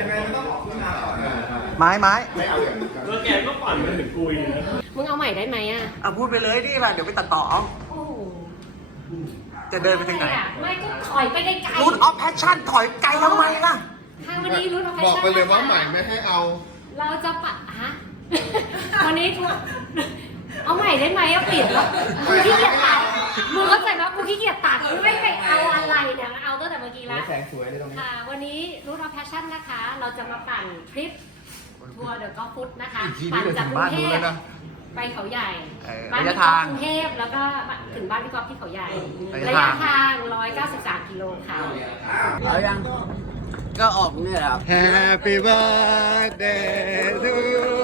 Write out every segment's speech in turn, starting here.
ยังไงมันต้องออกขึ้นมาก่อนไม้ไม้ไม่เอาอย่างนี้ครับแล้วแกก็ปั่นมันถึงกุยนะมึงเอาใหม่ได้ไหมอะ อะพูดไปเลยนี่แหละเดี๋ยวไปตัดต่อเอาโอ้โหจะเดินไปถึงไหน ไม่ก็ถอยไปไกลๆรูทออฟแพชชั่นถอยไกลทำไมล่ะทางวันนี้รู้เราบอกไปเลยว่าใหม่ไม่ให้เอา เราจะปะฮะวันนี้ทุกเอาใหม่ได้ไหมอะปิดแล้วกูขี้เกียจตัด มึงเข้าใจไหมกูขี้เกียจตัดกูไม่ไปเอาอะไรเนี่ยเอาตั้งแต่เมื่อกี้แล้วแสงสวยเลยตรงนี้ค่ะ วันนี้รู้เราแพชชั่นนะคะ เราจะมาปั่นทริปทัวร์เดอะกอล์ฟฟุตนะคะ อีกทีปั่นี่นเดี๋ยวจากถึงกรุบ้านงเทดูพแล้วนะ ไปเขาใหญ่เออบ้านระยะพี่ก๊อทาฟงกรุงเทพแล้วก็ถึงบ้านพี่ก๊อฟที่เขาใหญ่ระระยะยะทางทาง 193 กิโลค่ะ เอายัง ก็ออกเนี่ยครับ Happy birthday to you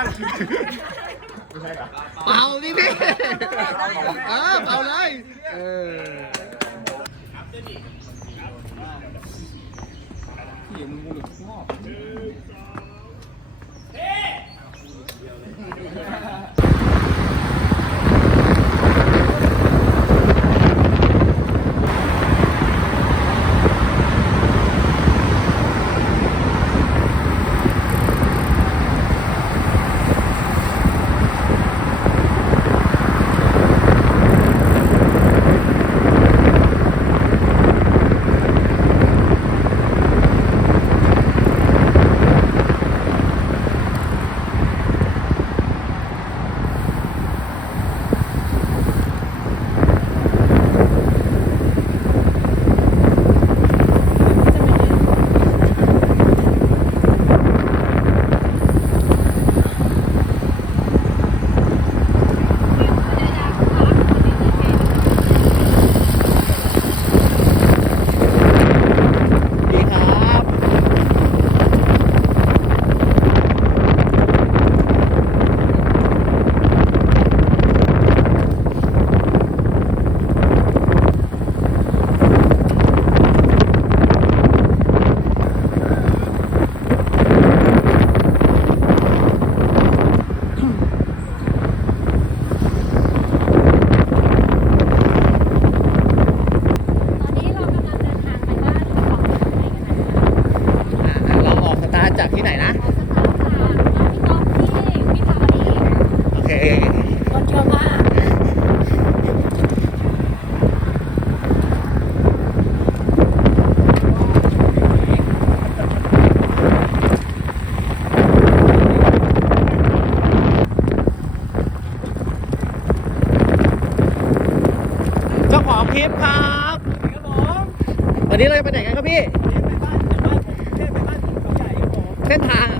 านไม่ใช่เหรอ เป่าดิพี่เออเป่าเลย เออ ดีครับ ตอนนี้เรากำลังเดินทางไปบ้านของไหนกันนะคะ อะเราออกสตาร์ทจากที่ไหนนะ เราสตาร์ทจากบ้านพี่ก๊อฟที่วิภาวดี โอ เครถเยอะมากเจ้าของคลิปครับวันนี้เราจะไปไหนกันครับพี่เส้นทางอะครับพี่ว้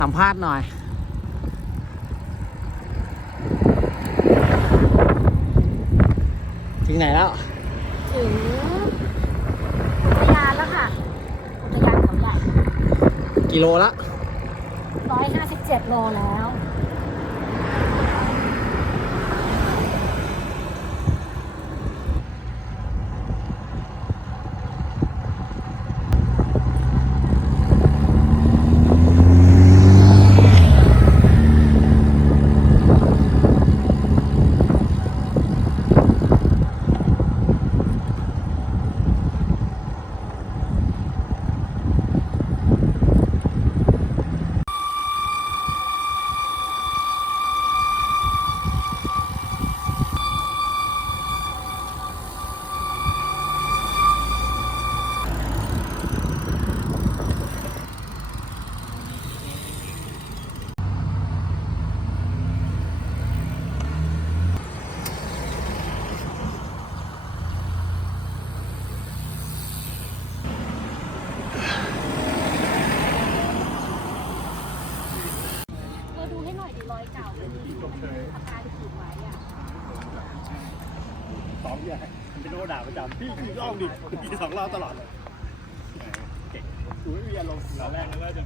สัมภาษณ์หน่อย ถึงไหนแล้ว ถึงอุทยานแล้วค่ะอุทยานเขาใหญ่กิโลละร้อยห้าสิบเจ็ดโลแล้ว เออดูให้หน่อยดิรอยเก่าเป็นปากกาที่ขีดไว้อะ ซ้อมยังมันเป็นโนด่าประจำ พี่พี่รอบดิพี่สองรอบตลอดเลยเก่งดูไม่มีอารมณ์ตอนแรกนึกว่าจะ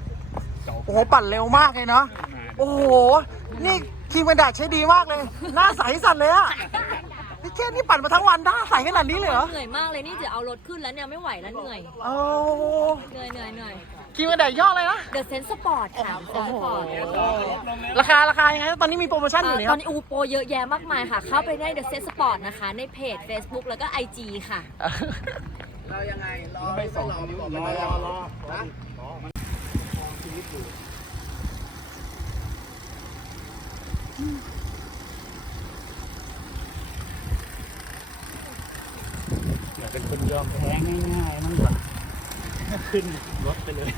เจาะโอ้โหปั่นเร็วมากเลยเนาะโอ้โหนี่ทีมกระดาษใช้ดีมากเลย หน้าใสสัตว์เลยอะพี่เคนนี่ปั่นมาทั้งวันหน้าใสขนาดนี้เลยเหรอเหนื่อยมากเลยนี่จะเอารถขึ้นแล้วเนี่ยไม่ไหวแล้วเหนื่อยโอ้เหนื่อยเหนื่อยเหนื่อย ทีมกระดาษย่อเลยนะ เดอะเซนสปอร์ตค่ะโอ้โห Sense Sport ราคาราคายังไงตอนนี้มีโปรโมชั่นอยู่เนี่ยตอนนี้อูโปรเยอะแยะมากมายค่ะ เข้าไปได้ The Set Sport นะคะ ในเพจ Facebook แล้วก็ IG ค่ะไม่สองนิ้วรอรอรออย่าเป็นคนยอมแพ้ง่ายๆนั่นหว่า ขึ้นรถไปเลย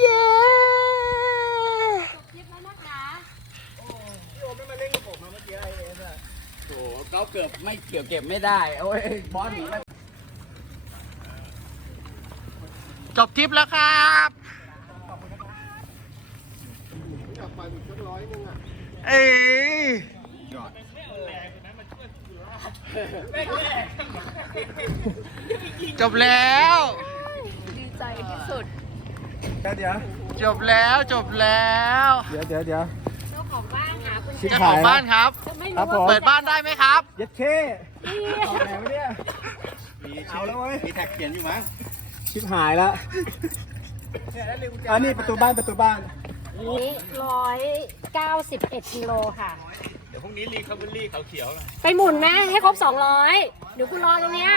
เย้โอ้เขาเกือบไม่เกือบเก็บไม่ได้ โอ้ยบอสหนีไป จ บทริปแล้วครับเอ้ยจบแล้ว ดีใจที่สุด เดี๋ยวเดี๋ยวจบแล้วจบแล้วเดี๋ยวเดี๋ยวเดี๋ยวเจ้าของบ้านหาคุณชิบเจ้าขหาองยบ้านครับจะไม่ครับรู้ผมว่าเปิดบ้านได้ไหมครับเย็ดเข้เอาไหนวะเนี่ยเอาแล้วเว้ย มีแท็กเขียนอยู่มั้ง ชิบหายแล้วอันนี้ประตูบ้านประตูบ้าน นี้ร้อยเก้าสิบเอ็ดกิโลค่ะ เดี๋ยวพรุ่งนี้รีคาร์บอนรี่เขาเขียวนะไปหมุนไหมให้ครบสองร้อยเดี๋ยวกูรอตรงเนี้ย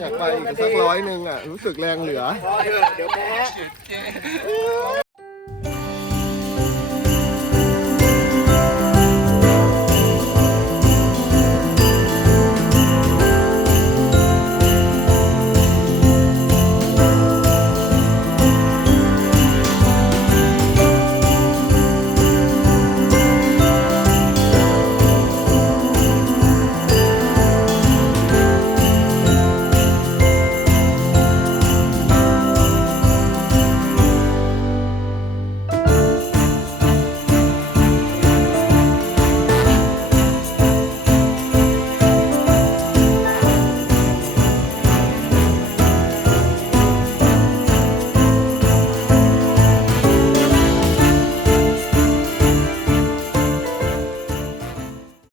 อยากไปอีกสักร้อยหนึ่งอะ รู้สึกแรงเหลือ เดี๋ยวแพ้